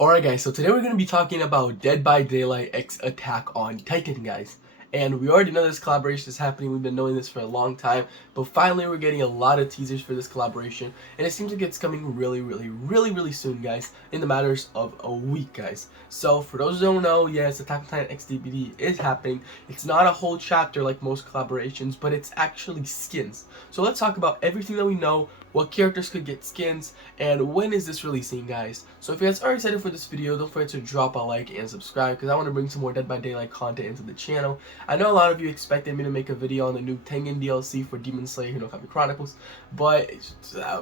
Alright guys, so today we're going to be talking about Dead by Daylight X Attack on Titan, guys. And we already know this collaboration is happening, we've been knowing this for a long time, but finally we're getting a lot of teasers for this collaboration, and it seems like it's coming really soon, guys, in the matters of a week, guys. So for those who don't know, yes, Attack on Titan X DBD is happening. It's not a whole chapter like most collaborations, but it's actually skins. So let's talk about everything that we know, what characters could get skins, and when is this releasing, guys. So if you guys are excited for this video, don't forget to drop a like and subscribe, because I want to bring some more Dead by Daylight content into the channel. I know a lot of you expected me to make a video on the new Tengen DLC for Demon Slayer Hinokami Chronicles, but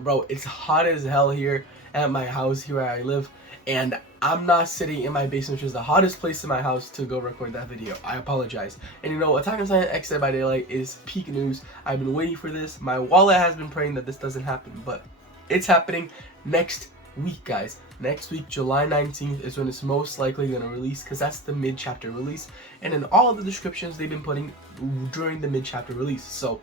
bro, it's hot as hell here at my house, here where I live, and I'm not sitting in my basement, which is the hottest place in my house, to go record that video. I apologize. And you know, Attack on Titan X Dead by Daylight is peak news. I've been waiting for this. My wallet has been praying that this doesn't happen, but it's happening next week, guys. Next week, July 19th, is when it's most likely going to release, because that's the mid-chapter release. And in all of the descriptions they've been putting during the mid-chapter release. So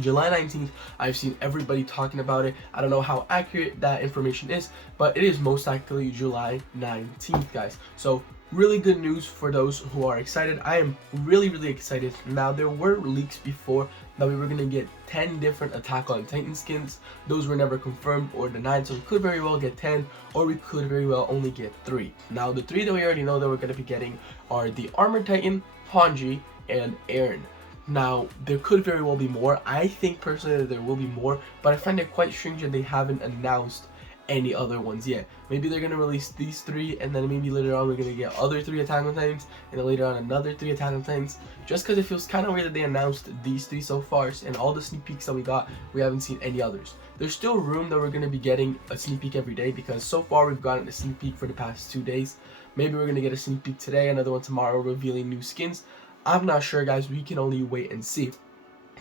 July 19th, I've seen everybody talking about it. I don't know how accurate that information is, but it is most likely July 19th, guys. So really good news for those who are excited. I am really excited. Now, there were leaks before that we were going to get 10 different Attack on Titan skins. Those were never confirmed or denied, so we could very well get 10, or we could very well only get 3. Now, the 3 that we already know that we're going to be getting are the Armored Titan, Hanji, and Eren. Now, there could very well be more. I think personally that there will be more, but I find it quite strange that they haven't announced any other ones yet. Maybe they're going to release these 3, and then maybe later on we're going to get other 3 Attack on Titans, and then later on another 3 Attack on Titans, just because it feels kind of weird that they announced these 3 so far, and all the sneak peeks that we got, we haven't seen any others. There's still room that we're going to be getting a sneak peek every day, because so far we've gotten a sneak peek for the past 2 days. Maybe we're going to get a sneak peek today, another one tomorrow, revealing new skins. I'm not sure, guys. We can only wait and see.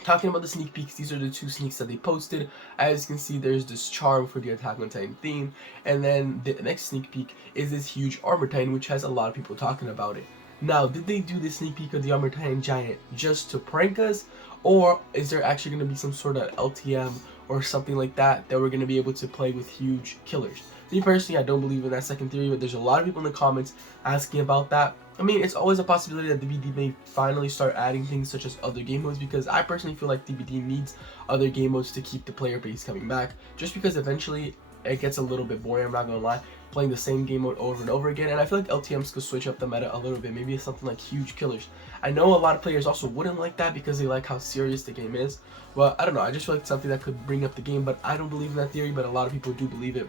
Talking about the sneak peeks, these are the 2 sneaks that they posted. As you can see, there's this charm for the Attack on Titan theme, and then the next sneak peek is this huge Armor Titan, which has a lot of people talking about it. Now, did they do the sneak peek of the Armor Titan Giant just to prank us, or is there actually going to be some sort of LTM or something like that we're going to be able to play with huge killers? Me personally, I don't believe in that second theory, but there's a lot of people in the comments asking about that. I mean, it's always a possibility that DBD may finally start adding things such as other game modes, because I personally feel like DBD needs other game modes to keep the player base coming back, just because eventually it gets a little bit boring, I'm not gonna lie, playing the same game mode over and over again. And I feel like LTMs could switch up the meta a little bit, maybe something like huge killers. I know a lot of players also wouldn't like that because they like how serious the game is, but I don't know, I just feel like something that could bring up the game. But I don't believe in that theory, but a lot of people do believe it.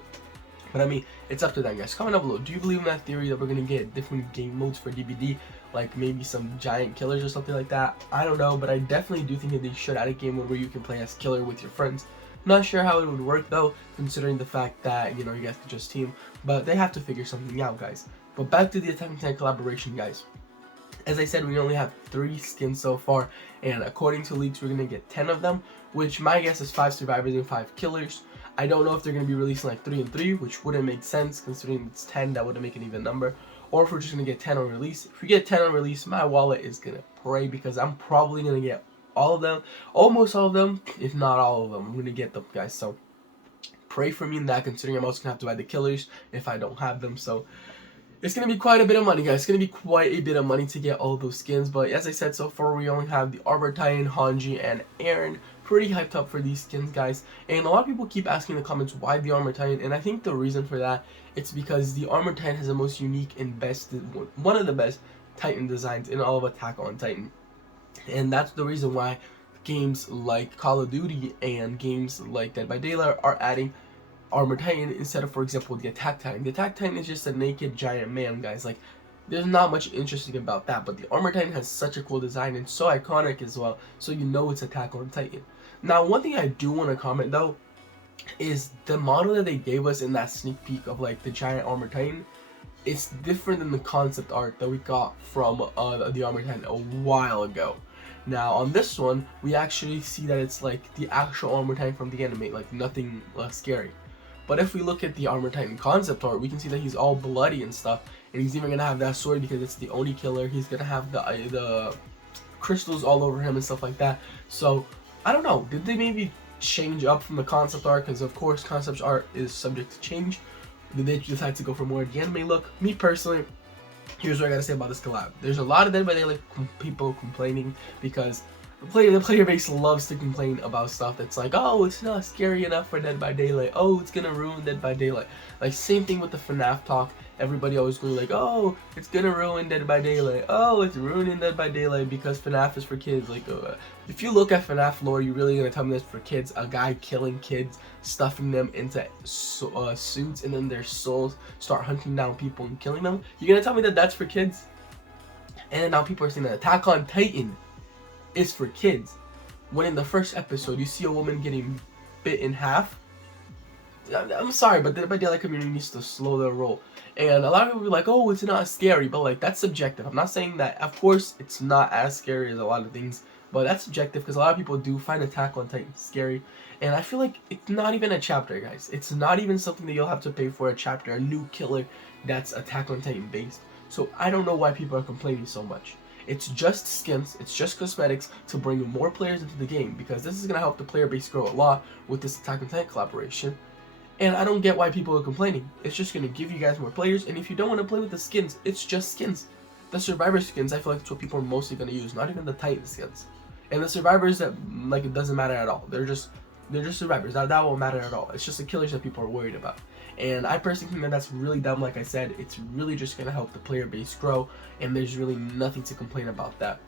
But I mean, it's up to them, guys. Comment down below. Do you believe in that theory that we're going to get different game modes for DBD? Like maybe some giant killers or something like that? I don't know, but I definitely do think that they should add a game mode where you can play as killer with your friends. Not sure how it would work though, considering the fact that, you know, you guys could just team. But they have to figure something out, guys. But back to the Attack on Titan collaboration, guys. As I said, we only have 3 skins so far, and according to leaks, we're going to get 10 of them, which my guess is 5 survivors and 5 killers. I don't know if they're going to be releasing like 3 and 3, which wouldn't make sense considering it's 10, that wouldn't make an even number. Or if we're just going to get 10 on release. If we get 10 on release, my wallet is going to pray, because I'm probably going to get all of them, almost all of them, if not all of them. I'm going to get them, guys, so pray for me in that, considering I'm also going to have to buy the killers if I don't have them. So it's going to be quite a bit of money, guys. It's going to be quite a bit of money to get all those skins. But as I said, so far we only have the Armor Titan, Hanji, and Eren. Pretty hyped up for these skins, guys. And a lot of people keep asking in the comments why the Armor Titan. And I think the reason for that, it's because the Armor Titan has the most unique and best, one of the best Titan designs in all of Attack on Titan. And that's the reason why games like Call of Duty and games like Dead by Daylight are adding Armor Titan instead of, for example, the Attack Titan. The Attack Titan is just a naked giant man, guys. Like, there's not much interesting about that, but the Armor Titan has such a cool design and so iconic as well, so you know it's Attack on Titan. Now, one thing I do want to comment though is the model that they gave us in that sneak peek of like the giant Armor Titan. It's different than the concept art that we got from the Armor Titan a while ago. Now, on this one, we actually see that it's like the actual Armor Titan from the anime, like nothing less scary. But if we look at the Armor Titan concept art, we can see that he's all bloody and stuff, and he's even gonna have that sword because it's the Oni killer. He's gonna have the crystals all over him and stuff like that. So I don't know. Did they maybe change up from the concept art? Because of course concept art is subject to change. Did they decide to go for more of the anime look? Me personally, here's what I gotta say about this collab. There's a lot of Dead by Daylight people complaining because the player base loves to complain about stuff that's like, oh, it's not scary enough for Dead by Daylight. Oh, it's gonna ruin Dead by Daylight. Like, same thing with the FNAF talk. Everybody always going like, oh, it's gonna ruin Dead by Daylight. Oh, it's ruining Dead by Daylight because FNAF is for kids. Like, if you look at FNAF lore, you're really gonna tell me that's for kids? A guy killing kids, stuffing them into suits, and then their souls start hunting down people and killing them? You're gonna tell me that that's for kids? And now people are saying that Attack on Titan is for kids, when in the first episode you see a woman getting bit in half. I'm sorry, but the Dead by Daylight community needs to slow their roll. And a lot of people are like, oh, it's not scary, but like, that's subjective. I'm not saying that, of course it's not as scary as a lot of things, but that's subjective because a lot of people do find Attack on Titan scary. And I feel like it's not even a chapter, guys. It's not even something that you'll have to pay for a chapter, a new killer that's Attack on Titan based. So I don't know why people are complaining so much. It's just skins, it's just cosmetics to bring more players into the game, because this is going to help the player base grow a lot with this Attack on Titan collaboration. And I don't get why people are complaining. It's just going to give you guys more players, and if you don't want to play with the skins, it's just skins. The Survivor skins, I feel like that's what people are mostly going to use, not even the Titan skins. And the Survivors, that, like, it doesn't matter at all. They're just Survivors. That won't matter at all. It's just the killers that people are worried about. And I personally think that that's really dumb. Like I said, it's really just going to help the player base grow, and there's really nothing to complain about that.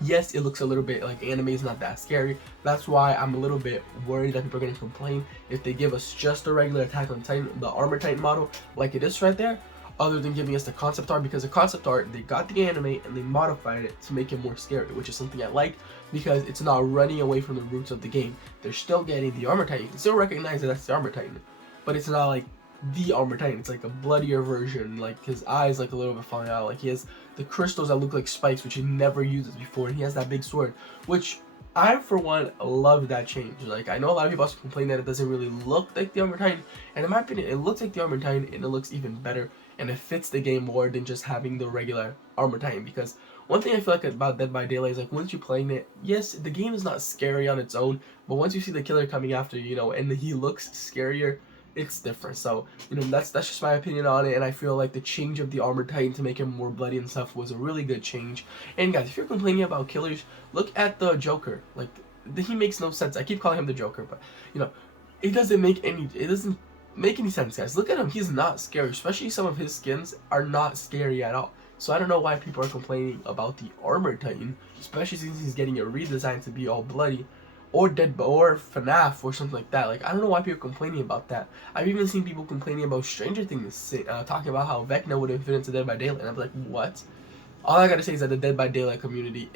Yes, it looks a little bit like anime is not that scary. That's why I'm a little bit worried that people are going to complain if they give us just a regular Attack on Titan, the Armor Titan model, like it is right there, other than giving us the concept art, because the concept art, they got the anime and they modified it to make it more scary, which is something I like, because it's not running away from the roots of the game. They're still getting the Armor Titan. You can still recognize that that's the Armor Titan, but it's not like the Armor Titan. It's like a bloodier version, like his eyes like a little bit falling out, like he has the crystals that look like spikes, which he never uses before, and he has that big sword, which I, for one, love that change. Like, I know a lot of people also complain that it doesn't really look like the Armor Titan, and in my opinion, it looks like the Armor Titan, and it looks even better, and it fits the game more than just having the regular Armor Titan. Because one thing I feel like about Dead by Daylight is, like, once you're playing it, yes, the game is not scary on its own, but once you see the killer coming after you, you know, and he looks scarier, it's different. So, you know, that's just my opinion on it, and I feel like the change of the Armor Titan to make him more bloody and stuff was a really good change. And guys, if you're complaining about killers, look at the Joker. Like, he makes no sense. I keep calling him the Joker, but, you know, it doesn't make any sense, guys. Look at him. He's not scary, especially some of his skins are not scary at all. So I don't know why people are complaining about the Armor Titan, especially since he's getting a redesign to be all bloody, or FNAF or something like that. Like, I don't know why people are complaining about that. I've even seen people complaining about Stranger Things, talking about how Vecna wouldn't fit into Dead by Daylight, and I'm like, what? All I gotta say is that the Dead by Daylight community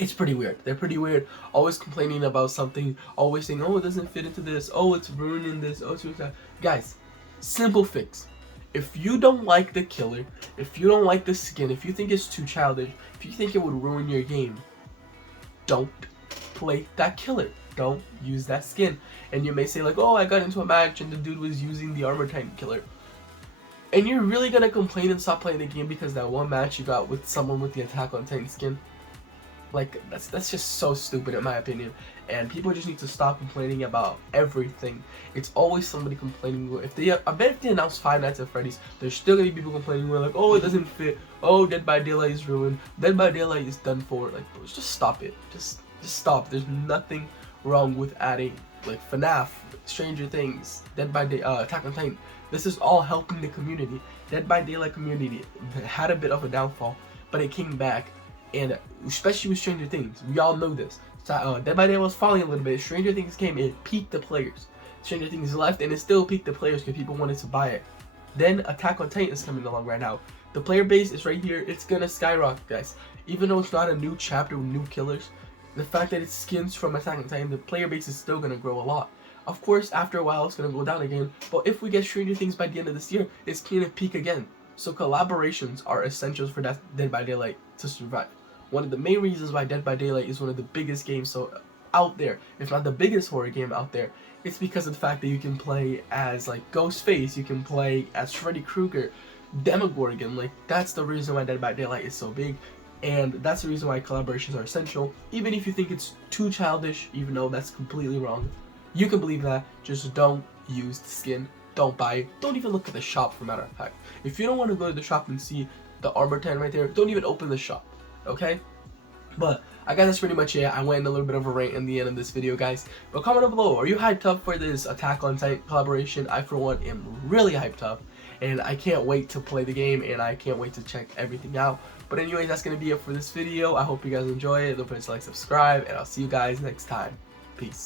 it's pretty weird. They're pretty weird, always complaining about something, always saying, oh, it doesn't fit into this, oh, it's ruining this, oh, it's that. Guys, simple fix. If you don't like the killer, if you don't like the skin, if you think it's too childish, if you think it would ruin your game, don't play that killer. Don't use that skin. And you may say like, oh, I got into a match and the dude was using the Armor Titan killer. And you're really gonna complain and stop playing the game because that one match you got with someone with the Attack on Titan skin? Like, that's just so stupid in my opinion. And people just need to stop complaining about everything. It's always somebody complaining. I bet if they announce Five Nights at Freddy's, there's still gonna be people complaining. We're like, oh, it doesn't fit. Oh, Dead by Daylight is ruined. Dead by Daylight is done for. Like, just stop it. Just stop. There's nothing wrong with adding like FNAF, Stranger Things, Dead by Attack on Titan. This is all helping the community. Dead by Daylight community had a bit of a downfall, but it came back, and especially with Stranger Things, we all know this. Dead by Daylight was falling a little bit. Stranger Things came, it peaked the players. Stranger Things left, and it still peaked the players because people wanted to buy it. Then Attack on Titan is coming along right now. The player base is right here. It's gonna skyrocket, guys. Even though it's not a new chapter with new killers, the fact that it's skins from Attack on Titan, the player base is still gonna grow a lot. Of course, after a while, it's gonna go down again. But if we get Stranger Things by the end of this year, it's gonna peak again. So collaborations are essentials for Dead by Daylight to survive. One of the main reasons why Dead by Daylight is one of the biggest games out there, if not the biggest horror game out there, it's because of the fact that you can play as like Ghostface, you can play as Freddy Krueger, Demogorgon. Like, that's the reason why Dead by Daylight is so big. And that's the reason why collaborations are essential. Even if you think it's too childish, even though that's completely wrong, you can believe that, just don't use the skin. don't buy it. Don't even look at the shop, for matter of fact. If you don't want to go to the shop and see the armor 10 right there, don't even open the shop, okay? But I guess that's pretty much it. I went in a little bit of a rant in the end of this video, guys. But comment down below, are you hyped up for this Attack on Titan collaboration? I, for one, am really hyped up. And I can't wait to play the game, and I can't wait to check everything out. But anyways, that's going to be it for this video. I hope you guys enjoy it. Don't forget to like, subscribe, and I'll see you guys next time. Peace.